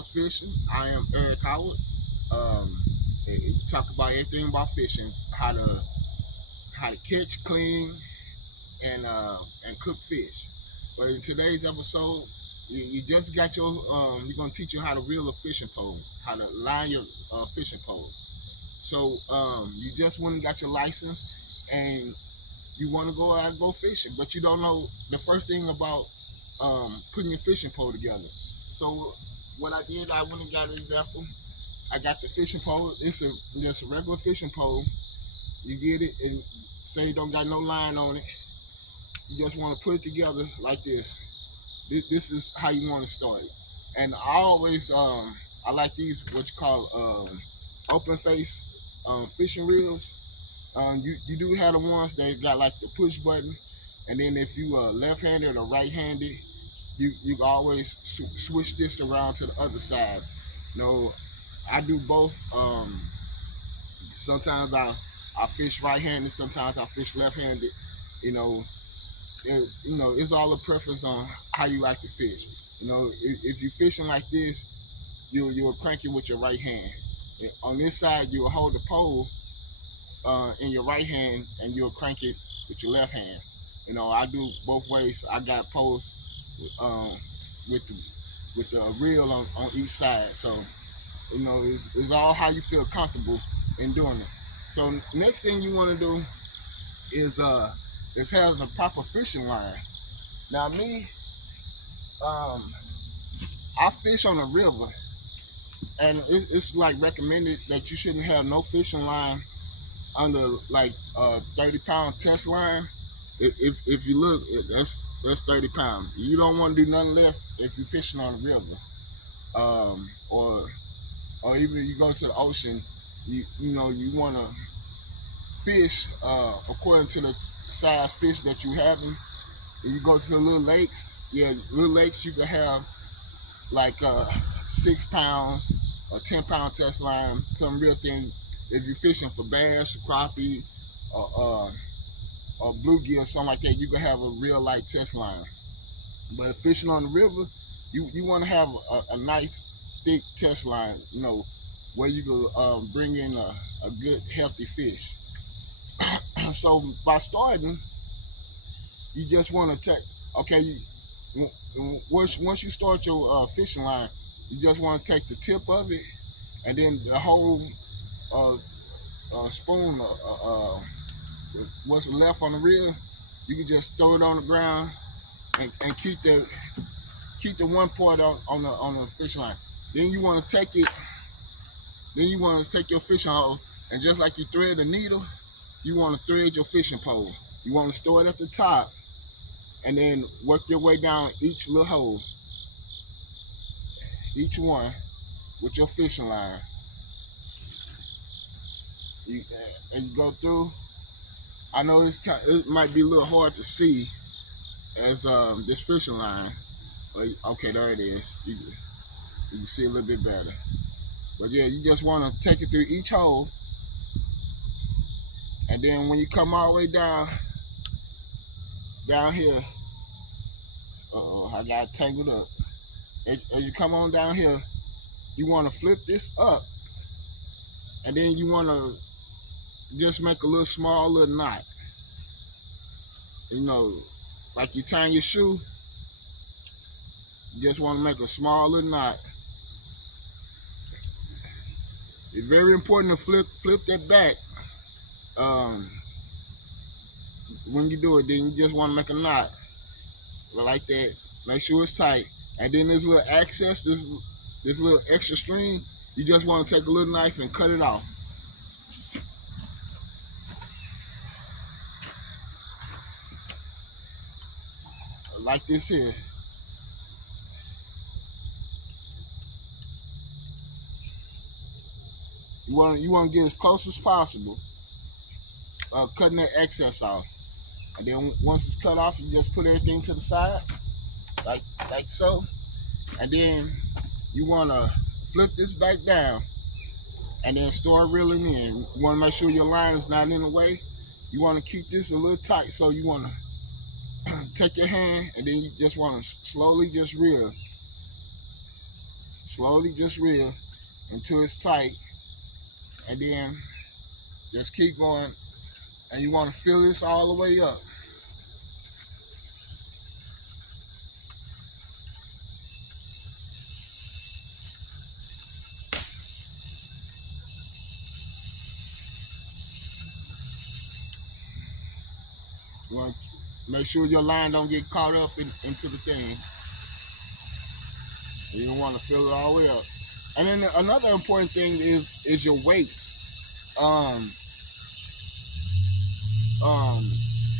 Fishing. I am Eric Howard. Um, we talk about everything about fishing, how to catch, clean, and cook fish. But in today's episode, you just got your you're gonna teach you how to reel a fishing pole, how to line your fishing pole. So you just went and got your license, and you want to go out and go fishing, but you don't know the first thing about putting your fishing pole together. So what I did, I went and got an example. I got the fishing pole. It's just a regular fishing pole. You get it and say you don't got no line on it. You just want to put it together like this. This is how you want to start it. And I like these what you call open face fishing reels. You do have the ones that got like the push button, and then if you are left-handed or right-handed, you can always switch this around to the other side. You know, I do both. Sometimes I fish right-handed, sometimes I fish left-handed. You know, it's all a preference on how you like to fish. You know, if you're fishing like this, you'll crank it with your right hand. On this side, you'll hold the pole in your right hand, and you'll crank it with your left hand. You know, I do both ways. I got poles with the reel on each side. So it's all how you feel comfortable in doing it. So next thing you want to do is have a proper fishing line. Now me, I fish on a river, and it's like recommended that you shouldn't have no fishing line under like 30-pound test line. If you look, that's 30 pounds. You don't want to do nothing less if you're fishing on a river, or even if you go to the ocean. You want to fish according to the size fish that you having. If you go to the little lakes, you can have like 6 pounds or 10-pound test line, some real thing. If you're fishing for bass, crappie, or bluegill or something like that, you can have a real light test line. But if fishing on the river, you want to have a nice thick test line, where you can bring in a good healthy fish. So by starting, you just want to take, okay, once you start your fishing line, you just want to take the tip of it, and then the whole spoon, what's left on the reel, you can just throw it on the ground and keep the one part on the fish line. Then you want to take it. Then you want to take your fishing hole, and just like you thread a needle, you want to thread your fishing pole. You want to store it at the top, and then work your way down each little hole, each one, with your fishing line. And you go through. I know it might be a little hard to see as this fishing line. Okay, there it is. You can see a little bit better. But yeah, you just want to take it through each hole, and then when you come all the way down here, I got tangled up. As you come on down here, you want to flip this up, and then you want to just make a small little knot. Like you tying your shoe, you just want to make a small little knot. It's very important to flip that back. When you do it, then you just want to make a knot like that. Make sure it's tight. And then this little access, this little extra string, you just want to take a little knife and cut it off. Like this here. You want to get as close as possible, cutting that excess off. And then once it's cut off, you just put everything to the side, like so. And then you want to flip this back down, and then start reeling in. You want to make sure your line is not in the way. You want to keep this a little tight, so you want to take your hand, and then you just want to slowly just reel slowly just reel until it's tight, and then just keep going. And you want to fill this all the way up. You want to make sure your line don't get caught up into the thing. You don't want to fill it all the way up. And then another important thing is your weights.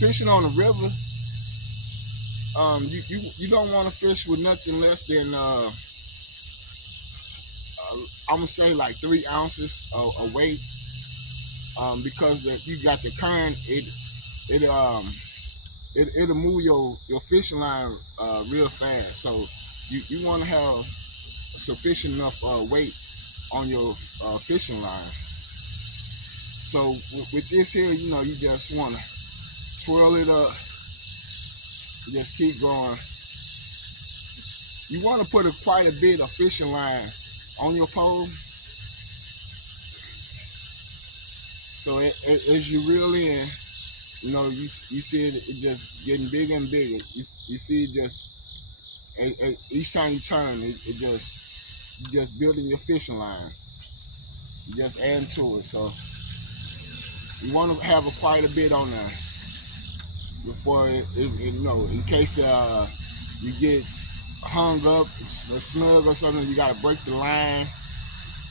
Fishing on the river, you don't want to fish with nothing less than I'm gonna say like 3 ounces of weight, because you got the current, it'll move your fishing line real fast. So you want to have sufficient enough weight on your fishing line. So with this here, you just want to twirl it up. Just keep going. You want to put quite a bit of fishing line on your pole. So as you reel in, you see it just getting bigger and bigger. You see it just each time you turn, it just building your fishing line. You just adding to it. So you want to have quite a bit on there before in case you get hung up, snug or something, you got to break the line.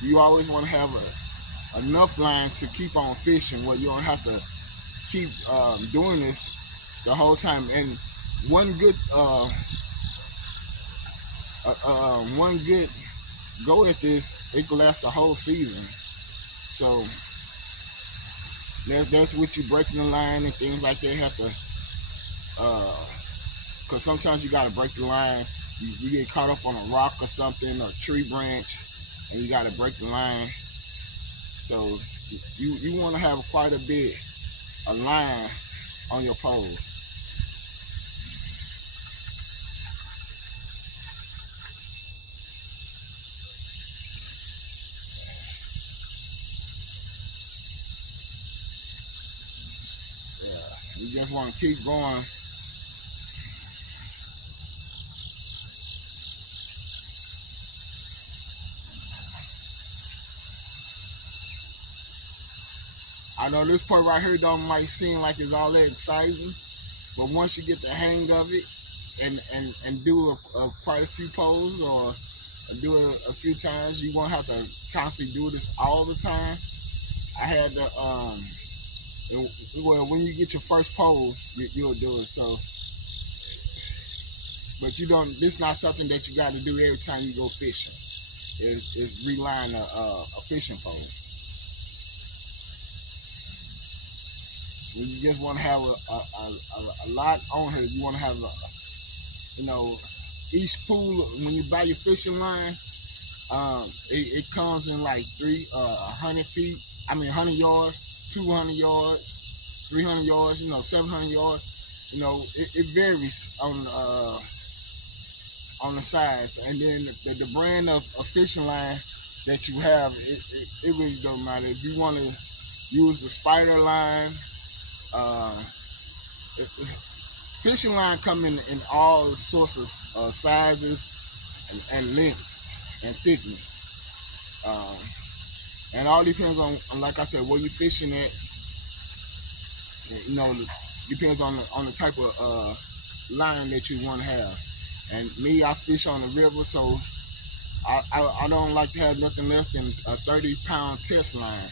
You always want to have enough line to keep on fishing, where you don't have to keep doing this the whole time. And one good go at this, it can last the whole season. So that's what you breaking the line and things like that have to, because sometimes you got to break the line. You get caught up on a rock or something, or a tree branch, and you got to break the line. So you want to have quite a bit of line on your pole. Yeah, you just want to keep going. I know this part right here might seem like it's all that exciting, but once you get the hang of it and do quite a few poles, or do it a few times, you won't have to constantly do this all the time. I had to, when you get your first pole, you'll do it. So, but this is not something that you got to do every time you go fishing. It's reline a fishing pole. When you just want to have a lot on here, you want to have each pool, when you buy your fishing line, it comes in like 100 feet. 100 yards, 200 yards, 300 yards, 700 yards. It varies on the size, and then the brand of a fishing line that you have, it really don't matter. If you want to use the spider line. Fishing line come in all sorts of sizes and lengths and thickness, and all depends on, like I said, where you're fishing at. Depends on the type of line that you want to have. And me, I fish on the river, so I don't like to have nothing less than a 30-pound test line.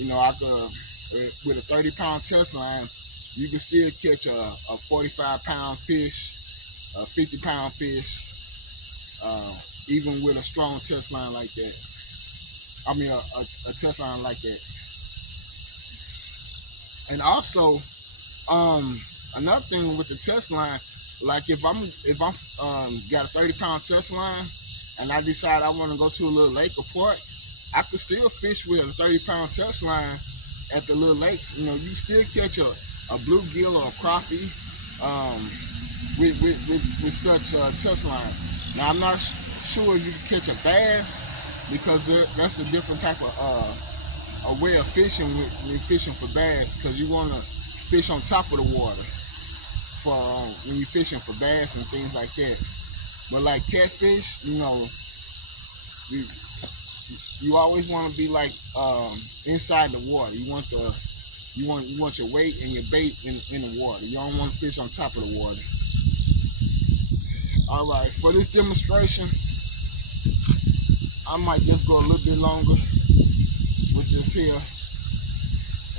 And I could, with a 30-pound test line, you can still catch a 45-pound fish, a 50-pound fish, even with a strong test line like that. A test line like that. And also, another thing with the test line, like if I'm got a 30-pound test line, and I decide I want to go to a little lake or park, I could still fish with a 30-pound test line at the little lakes. You still catch a bluegill or a crappie with such a test line. Now I'm not sure you can catch a bass, because that's a different type of a way of fishing when you're fishing for bass, because you want to fish on top of the water for when you're fishing for bass and things like that. But like catfish, you you always want to be like inside the water. You want your weight and your bait in the water. You don't want to fish on top of the water. All right, for this demonstration, I might just go a little bit longer with this here,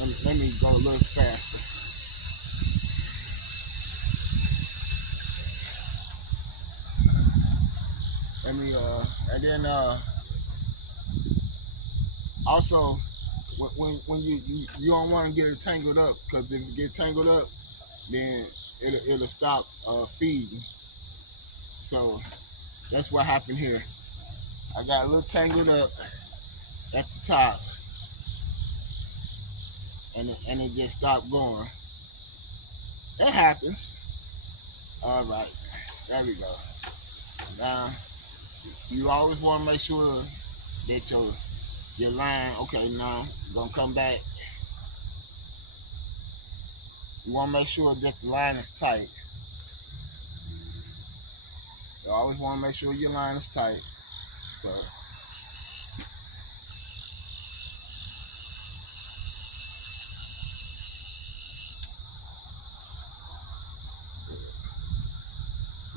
and let me go a little faster. Let me and then also when you don't want to get it tangled up, because if you get tangled up, then it'll stop feeding. So that's what happened here. I got a little tangled up at the top, and it just stopped going. It happens. All right, there we go. Now you always want to make sure that your line. Okay, now I'm gonna come back. You want to make sure that the line is tight. You always want to make sure your line is tight. So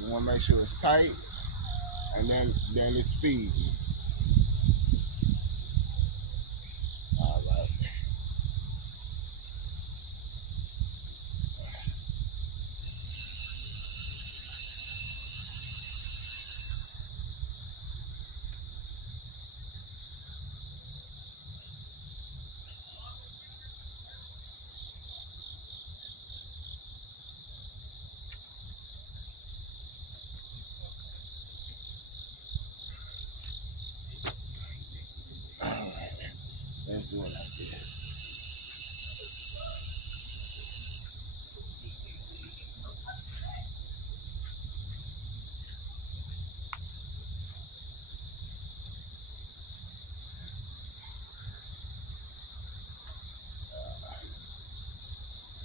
you want to make sure it's tight, and then it's feeding. All right. Let's do it like this.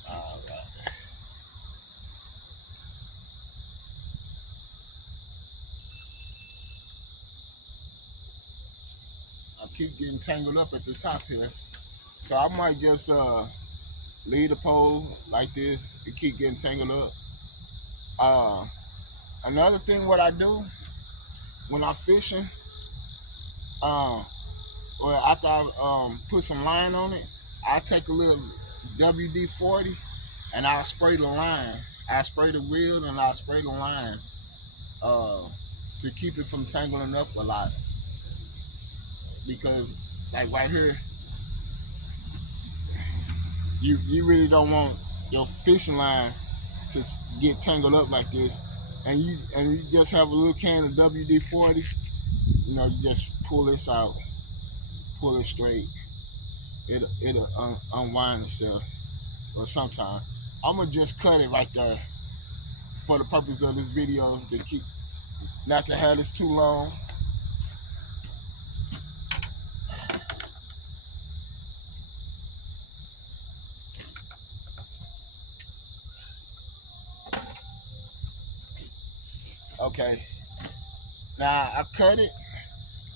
All right. I keep getting tangled up at the top here, so I might just leave the pole like this and keep getting tangled up. Another thing, what I do when I'm fishing, or after I put some line on it, I take a little WD-40 and I'll spray the line. I spray the reel and I'll spray the line to keep it from tangling up a lot. Because like right here, you really don't want your fishing line to get tangled up like this, and you just have a little can of WD-40. You just pull this out, pull it straight. It'll unwind itself. Or sometimes I'm gonna just cut it right there for the purpose of this video, to keep not to have this too long. Okay, now I cut it.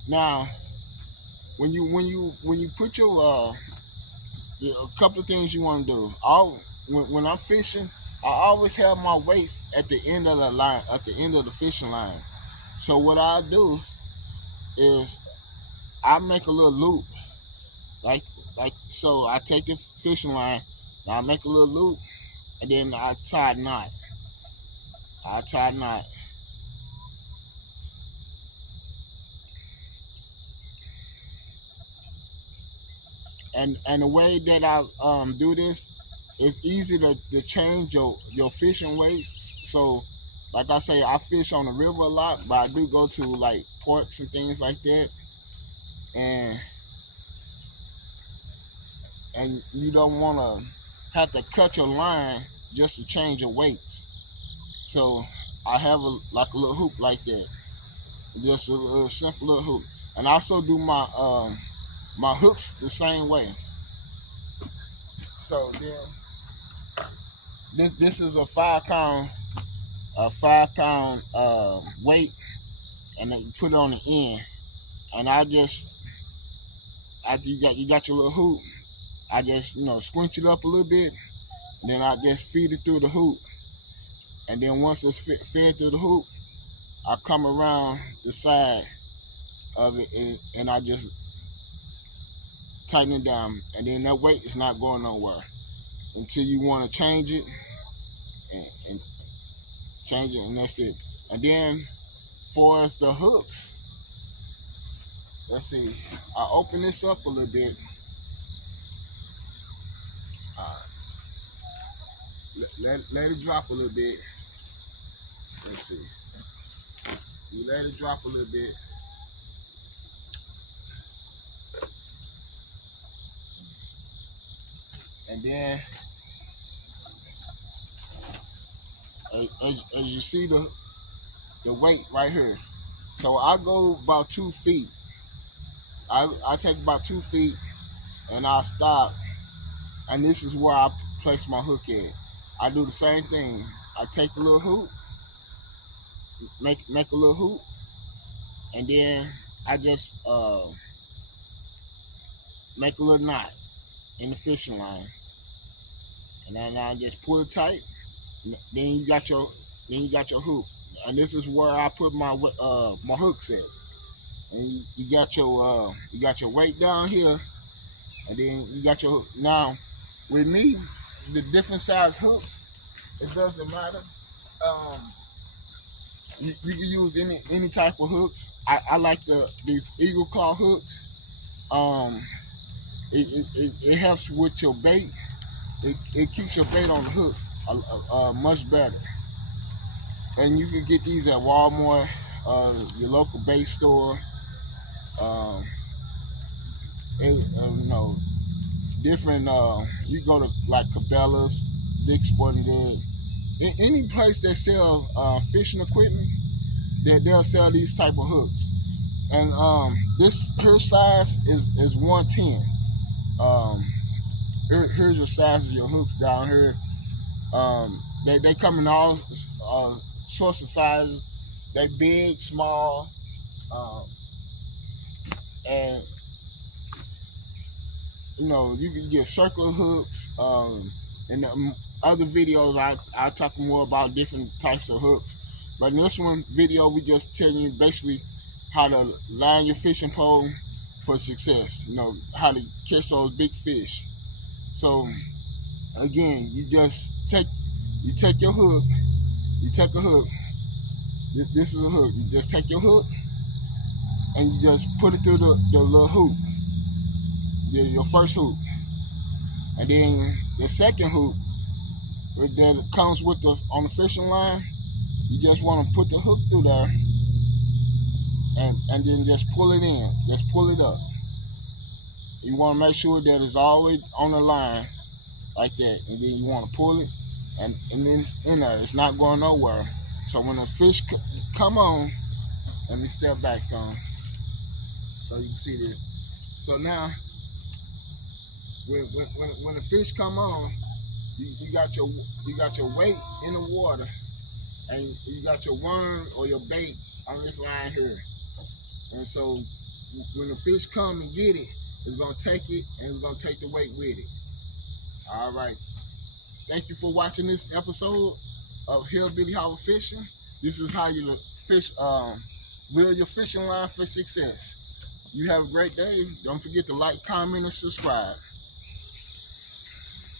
Now, when you put your a couple of things you want to do. When I'm fishing, I always have my weights at the end of the line, at the end of the fishing line. So what I do is I make a little loop, like so. I take the fishing line, I make a little loop, and then I tie a knot. I tie a knot. And the way that I do this, it's easy to change your fishing weights. So, like I say, I fish on the river a lot, but I do go to like ports and things like that, and you don't want to have to cut your line just to change your weights. So I have a little hoop like that. Just a simple little hook. And I also do my hooks the same way. So then this is a 5 pound weight, and then you put it on the end. And after you got your little hoop, I just squinch it up a little bit. Then I just feed it through the hoop. And then once it's fed through the hoop, I come around the side of it and I just tighten it down. And then that weight is not going nowhere until you want to change it and change it, and that's it. And then for as the hooks, let's see, I open this up a little bit. Let it drop a little bit. Let's see. You let it drop a little bit. And then, as you see the weight right here. So I go about 2 feet. I take about 2 feet and I stop. And this is where I place my hook at. I do the same thing. I take a little hoop, make a little hoop, and then I just make a little knot in the fishing line, and then I just pull it tight. Then you got your hoop, and this is where I put my hooks at. And you got your weight down here, and then you got your hook. Now, with me, the different size hooks, it doesn't matter. You can use any type of hooks. I like these eagle claw hooks. It helps with your bait. It keeps your bait on the hook much better. And you can get these at Walmart, your local bait store. Different. You go to like Cabela's, Dick's Sporting Goods, any place that sell fishing equipment, they'll sell these type of hooks. And this her size is 110. Here's your size of your hooks down here. They come in all sorts of sizes. They big, small, and you can get circular hooks. In the other videos, I talk more about different types of hooks. But in this one video, we just tell you basically how to line your fishing pole for success. How to catch those big fish. So again, you take your hook. You take a hook. This is a hook. You just take your hook and you just put it through the little hoop. Your first hoop. And then the second hoop that comes with on the fishing line, you just want to put the hook through there and then just pull it in. Just pull it up. You want to make sure that it's always on the line like that. And then you want to pull it and then it's in there. It's not going nowhere. So when the fish come on, let me step back some so you can see this. So now, when the fish come on, you got your weight in the water, and you got your worm or your bait on this line here. And so when the fish come and get it, it's gonna take it and it's gonna take the weight with it. All right. Thank you for watching this episode of Hillbilly Hollow Fishing. This is how you fish, build your fishing line for success. You have a great day. Don't forget to like, comment, and subscribe.